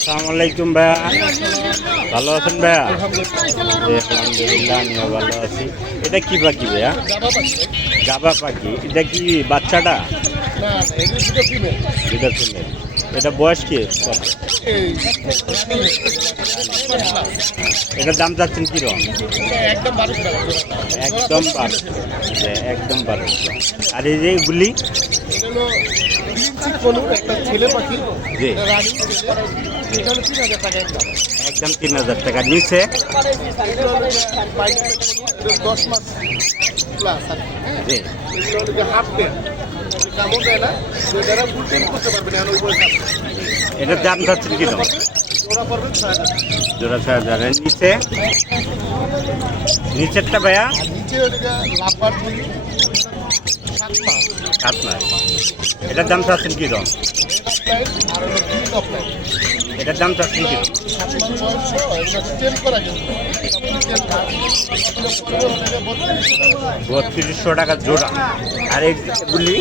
আসসালামু আলাইকুম ভাইয়া, ভালো আছেন ভাইয়া? আলহামদুলিল্লাহ, আমিও ভালো আছি। এটা কি পাখি ভাইয়া? গাবা পাখি। এটা কি বাচ্চাটা? দুটো ফিমেল। এটা বয়স কি কত? এটার দাম চাচ্ছেন কিরকম? একদম 1200। একদম 1200। আর এই যে গুলি একটা ছেলে পাখি জি একদম 3000 টাকা। নিচে 10 মাস প্লাস আর জি হাফ ডেট কামড় দেয় না, যারা ফুল টাইম করতে পারবে না ওই বয়সে এটার দাম চাচ্ছেন কিরকম? ওরা পারবেন 6000 জোড়া 6000। নিচে নিচেরটা ভাইয়া? নিচে ওদিকে লাভবার দিকে 7 মাস 7 মাস। এটার দাম চাচ্ছেন কিরকম? আর হলো গ্রিন অফলাইন এটার দাম চাচ্ছেন কিরকম? 7 মাস বয়স এগুলো চেঞ্জ করা কিন্তু 3200 টাকা জোড়া। আর এগুলি